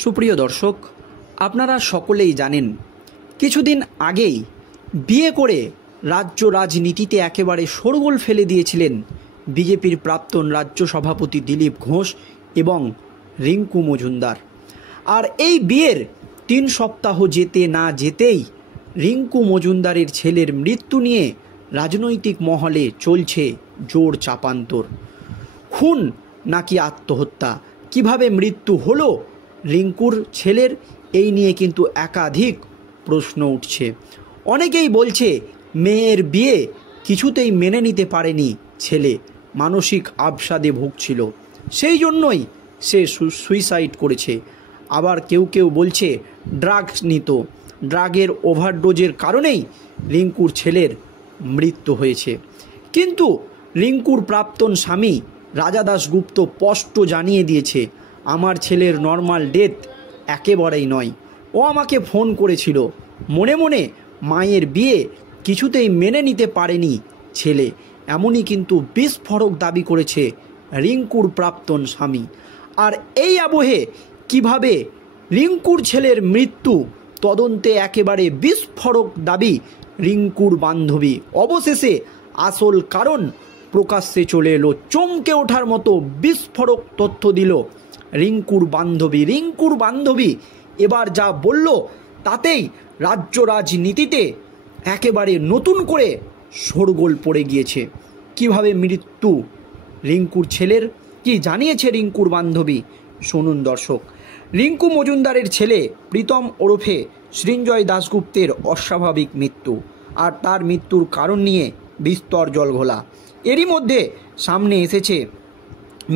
সুপ্রিয় দর্শক, আপনারা সকলেই জানেন কিছুদিন আগেই বিয়ে করে রাজ্য রাজনীতিতে একেবারে শোরগোল ফেলে দিয়েছিলেন বিজেপির প্রাক্তন রাজ্য সভাপতি দিলীপ ঘোষ এবং রিঙ্কু মজুমদার। আর এই বিয়ের 3 সপ্তাহ যেতে না যেতেই রিঙ্কু মজুমদারের ছেলের মৃত্যু নিয়ে রাজনৈতিক মহলে চলছে জোর চাপান্তর। খুন নাকি আত্মহত্যা, কিভাবে মৃত্যু হলো রিঙ্কুর ছেলের, এই নিয়ে কিন্তু একাধিক প্রশ্ন উঠছে। অনেকেই বলছে মেয়ের বিয়ে কিছুতেই মেনে নিতে পারেনি ছেলে, মানসিক আবসাদে ভুগছিল, সেই জন্যই সে সুইসাইড করেছে। আবার কেউ কেউ বলছে ড্রাগস নিত, ড্রাগের ওভারডোজের কারণেই রিঙ্কুর ছেলের মৃত্যু হয়েছে। কিন্তু রিঙ্কুর প্রাক্তন স্বামী রাজা দাশগুপ্ত স্পষ্ট জানিয়ে দিয়েছে, আমার ছেলের নর্মাল ডেথ একেবারেই নয়। ও আমাকে ফোন করেছিল, মনে মনে মায়ের বিয়ে কিছুতেই মেনে নিতে পারেনি ছেলে, এমনই কিন্তু বিস্ফোরক দাবি করেছে রিঙ্কুর প্রাক্তন স্বামী। আর এই আবহে কিভাবে রিঙ্কুর ছেলের মৃত্যু তদন্তে একেবারে বিস্ফোরক দাবি রিঙ্কুর বান্ধবী, অবশেষে আসল কারণ প্রকাশ্যে চলে এলো। চমকে ওঠার মতো বিস্ফোরক তথ্য দিল রিঙ্কুর বান্ধবী এবার যা বলল তাতেই রাজ্য রাজনীতিতে একেবারে নতুন করে শোরগোল পড়ে গিয়েছে। কিভাবে মৃত্যু রিঙ্কুর ছেলের, কি জানিয়েছে রিঙ্কুর বান্ধবী, শুনুন দর্শক। রিঙ্কু মজুমদারের ছেলে প্রীতম ওরফে সৃঞ্জয় দাশগুপ্তের অস্বাভাবিক মৃত্যু, আর তার মৃত্যুর কারণ নিয়ে বিস্তর জলঘোলা। এরই মধ্যে সামনে এসেছে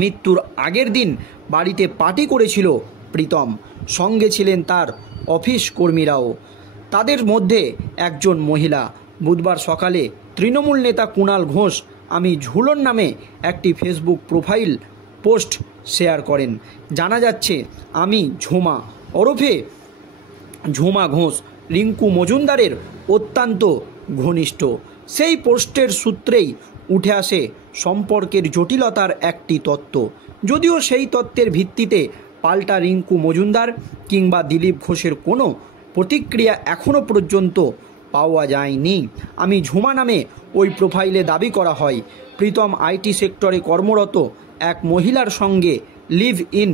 মৃত্যুর আগের দিন বাড়িতে পার্টি করেছিল প্রীতম, সঙ্গে ছিলেন তার অফিস কর্মীরাও। তাদের মধ্যে একজন মহিলা বুধবার সকালে তৃণমূল নেতা কুণাল ঘোষ আমি ঝুলন নামে একটি ফেসবুক প্রোফাইল পোস্ট শেয়ার করেন। জানা যাচ্ছে আমি ঝুমা ওরফে ঝুমা ঘোষ রিঙ্কু মজুমদারের অত্যন্ত ঘনিষ্ঠ। সেই পোস্টের সূত্রেই উঠে আসে সম্পর্কের জটিলতার একটি তত্ত্ব, যদিও সেই তত্ত্বের ভিত্তিতে পাল্টা রিঙ্কু মজুমদার কিংবা দিলীপ ঘোষের কোনো প্রতিক্রিয়া এখনও পর্যন্ত পাওয়া যায়নি। আমি ঝুমা নামে ওই প্রোফাইলে দাবি করা হয় প্রীতম আইটি সেক্টরে কর্মরত এক মহিলার সঙ্গে লিভ ইন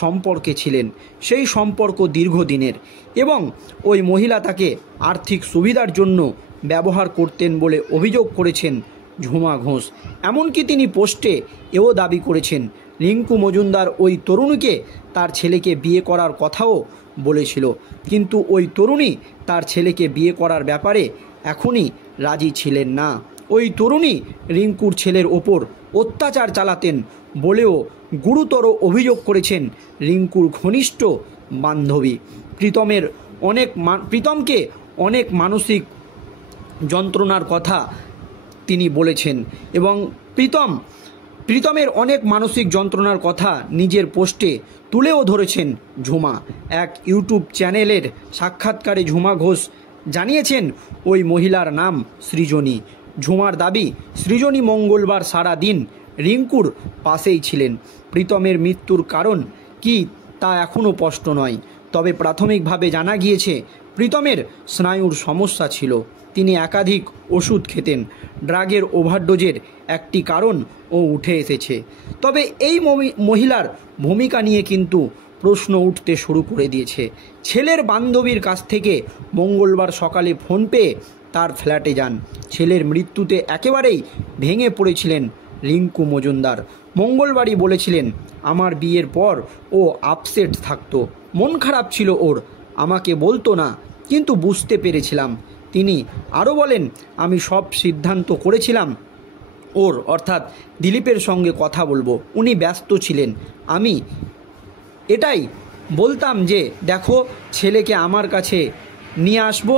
সম্পর্কে ছিলেন। সেই সম্পর্ক দীর্ঘদিনের এবং ওই মহিলা তাকে আর্থিক সুবিধার জন্য ব্যবহার করতেন বলে অভিযোগ করেছেন ঝুমা ঘোষ। এমনকি তিনি পোস্টে এও দাবি করেছেন রিঙ্কু মজুমদার ওই তরুণীকে তার ছেলেকে বিয়ে করার কথাও বলেছিল, কিন্তু ওই তরুণী তার ছেলেকে বিয়ে করার ব্যাপারে এখনই রাজি ছিলেন না। ওই তরুণী রিঙ্কুর ছেলের ওপর অত্যাচার চালাতেন বলেও গুরুতর অভিযোগ করেছেন রিঙ্কুর ঘনিষ্ঠ বান্ধবী। প্রীতমকে অনেক মানসিক যন্ত্রণার কথা তিনি বলেছেন এবং প্রীতমের অনেক মানসিক যন্ত্রণার কথা নিজের পোস্টে তুলেও ধরেছেন ঝুমা। এক ইউটিউব চ্যানেলের সাক্ষাৎকারে ঝুমা ঘোষ জানিয়েছেন ওই মহিলার নাম সৃজনী। ঝুমার দাবি সৃজনী মঙ্গলবার সারা দিন রিঙ্কুর পাশেই ছিলেন। প্রীতমের মৃত্যুর কারণ কি তা এখনও স্পষ্ট নয়, তবে প্রাথমিকভাবে জানা গিয়েছে প্রীতমের স্নায়ুর সমস্যা ছিল, তিনি একাধিক ওষুধ খেতেন। ড্রাগের ওভারডোজের একটি কারণও উঠে এসেছে। তবে এই মহিলার ভূমিকা নিয়ে কিন্তু প্রশ্ন উঠতে শুরু করে দিয়েছে। ছেলের বান্ধবীর কাছ থেকে মঙ্গলবার সকালে ফোন পেয়ে তার ফ্ল্যাটে যান। ছেলের মৃত্যুতে একেবারেই ভেঙে পড়েছিলেন রিঙ্কু মজুমদার। মঙ্গলবারই বলেছিলেন আমার বিয়ের পর ও আপসেট থাকতো, মন খারাপ ছিল ওর, আমাকে বলতো না, কিন্তু বুঝতে পেরেছিলাম। তিনি আরও বলেন আমি সব সিদ্ধান্ত করেছিলাম ওর অর্থাৎ দিলীপের সঙ্গে কথা বলবো, উনি ব্যস্ত ছিলেন। আমি এটাই বলতাম যে দেখো ছেলেকে আমার কাছে নিয়ে আসবো,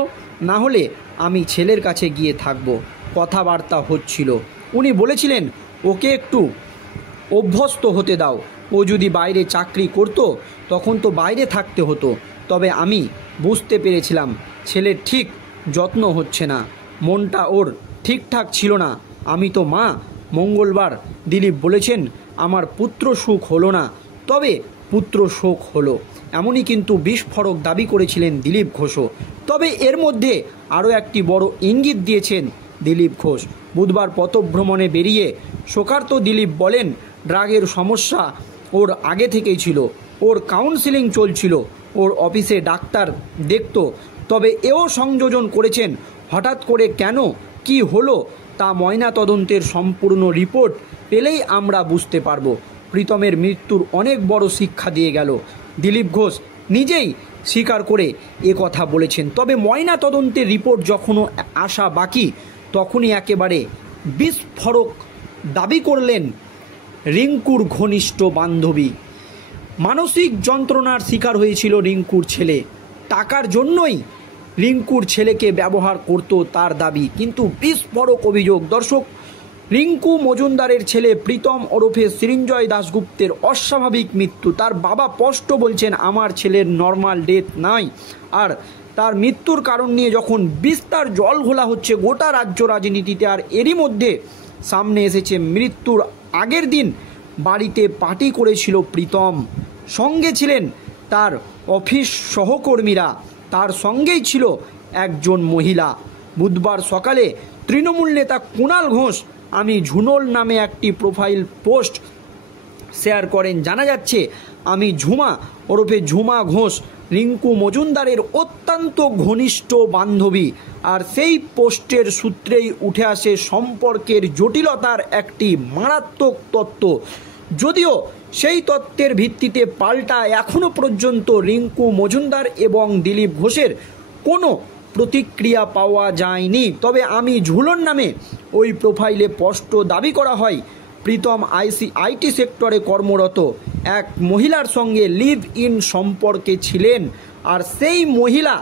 না হলে আমি ছেলের কাছে গিয়ে থাকবো। কথাবার্তা হচ্ছিল, উনি বলেছিলেন ওকে একটু অভ্যস্ত হতে দাও, ও যদি বাইরে চাকরি করতো তখন তো বাইরে থাকতে হতো। তবে আমি বুঝতে পেরেছিলাম ছেলের ঠিক যত্ন হচ্ছে না, মনটা ওর ঠিকঠাক ছিল না। আমি তো মা। মঙ্গলবার দিলীপ বলেছেন আমার পুত্র সুখ হলো না, তবে পুত্র শোক হলো। এমনই কিন্তু বিস্ফোরক দাবি করেছিলেন দিলীপ ঘোষও। তবে এর মধ্যে আরও একটি বড় ইঙ্গিত দিয়েছেন দিলীপ ঘোষ। বুধবার পথভ্রমণে বেরিয়ে শোকার্ত দিলীপ বলেন, ড্রাগের সমস্যা ওর আগে থেকেই ছিল, ওর কাউন্সিলিং চলছিল, ওর অফিসে ডাক্তার দেখত। তবে এও সংযোজন করেছেন, হঠাৎ করে কেন, কি হলো তা ময়না তদন্তের সম্পূর্ণ রিপোর্ট পেলেই আমরা বুঝতে পারবো। প্রীতমের মৃত্যুর অনেক বড় শিক্ষা দিয়ে গেল। দিলীপ ঘোষ নিজেই স্বীকার করে কথা বলেছেন। তবে ময়না তদন্তের রিপোর্ট যখনও আসা বাকি, তখনই একেবারে বিস্ফোরক দাবি করলেন রিঙ্কুর ঘনিষ্ঠ বান্ধবী। মানসিক যন্ত্রণার শিকার হয়েছিল রিঙ্কুর ছেলে। টাকার জন্যই রিঙ্কুর ছেলেকে ব্যবহার করত তার দাবি। কিন্তু বিস্ফোরক অভিযোগ দর্শক, রিঙ্কু মজুমদারের ছেলে প্রীতম ওরফে সৃঞ্জয় দাশগুপ্তের অস্বাভাবিক মৃত্যু। তার বাবা স্পষ্ট বলছেন, আমার ছেলের নর্মাল ডেথ নাই। আর তার মৃত্যুর কারণ নিয়ে যখন বিস্তার জল ঘোলা হচ্ছে গোটা রাজ্য রাজনীতিতে, আর এরই মধ্যে সামনে এসেছে মৃত্যুর আগের দিন বাড়িতে পার্টি করেছিল প্রীতম। সঙ্গে ছিলেন তার অফিস সহকর্মীরা, তার সঙ্গেই ছিল একজন মহিলা। বুধবার সকালে তৃণমূল নেতা কুণাল ঘোষ আমি ঝুনল নামে একটি প্রোফাইল পোস্ট শেয়ার করেন। জানা যাচ্ছে, আমি ঝুমা ওরফে ঝুমা ঘোষ রিঙ্কু মজুমদারের অত্যন্ত ঘনিষ্ঠ বান্ধবী। আর সেই পোস্টের সূত্রেই উঠে আসে সম্পর্কের জটিলতার একটি মারাত্মক তত্ত্ব। যদিও সেই তত্ত্বের ভিত্তিতে পাল্টা এখনও পর্যন্ত রিঙ্কু মজুমদার এবং দিলীপ ঘোষের কোনো প্রতিক্রিয়া পাওয়া যায়নি। তবে আমি ঝুলন নামে ওই প্রোফাইলে স্পষ্ট দাবি করা হয়, প্রীতম আইটি সেক্টরে কর্মরত এক মহিলার সঙ্গে লিভ ইন সম্পর্কে ছিলেন। আর সেই মহিলা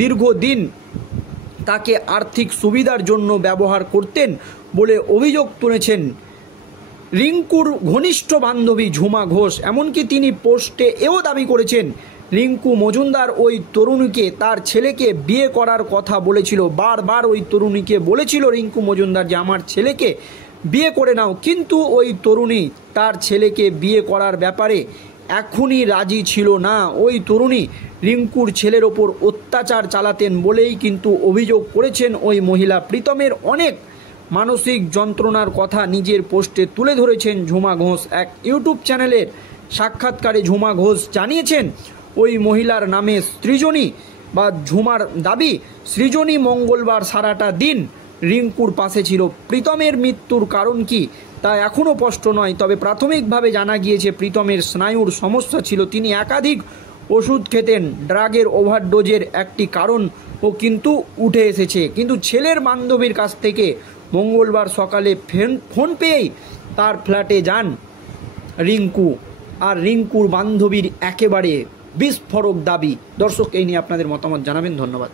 দীর্ঘদিন তাকে আর্থিক সুবিধার জন্য ব্যবহার করতেন বলে অভিযোগ তুলেছেন রিঙ্কুর ঘনিষ্ঠ বান্ধবী ঝুমা ঘোষ। এমনকি তিনি পোস্টে এও দাবি করেছেন, রিঙ্কু মজুমদার ওই তরুণীকে, তার ছেলেকে বিয়ে করার কথা বলেছিল। বারবার ওই তরুণীকে বলেছিল রিঙ্কু মজুমদার যে আমার ছেলেকে বিয়ে করে নাও, কিন্তু ওই তরুণী তার ছেলেকে বিয়ে করার ব্যাপারে এখনই রাজি ছিল না। ওই তরুণী রিঙ্কুর ছেলের ওপর অত্যাচার চালাতেন বলেই কিন্তু অভিযোগ করেছেন ওই মহিলা। প্রীতমের অনেক মানসিক যন্ত্রণার কথা নিজের পোস্টে তুলে ধরেছেন ঝুমা ঘোষ। এক ইউটিউব চ্যানেলের সাক্ষাৎকারে ঝুমা ঘোষ জানিয়েছেন, ওই মহিলার নামে সৃজনী বা ঝুমার দাবি, সৃজনী মঙ্গলবার সারাটা দিন রিঙ্কুর পাশে ছিল। প্রীতমের মৃত্যুর কারণ কি তা এখনও স্পষ্ট নয়। তবে প্রাথমিকভাবে জানা গিয়েছে প্রীতমের স্নায়ুর সমস্যা ছিল, তিনি একাধিক ওষুধ খেতেন। ড্রাগের ওভারডোজের একটি কারণও কিন্তু উঠে এসেছে। কিন্তু ছেলের বান্ধবীর কাছ থেকে মঙ্গলবার সকালে ফোন পেয়েই তার ফ্ল্যাটে যান রিঙ্কু। আর রিঙ্কুর বান্ধবীর একেবারে বিস্ফোরক দাবি। দর্শক, এই নিয়ে আপনাদের মতামত জানাবেন। ধন্যবাদ।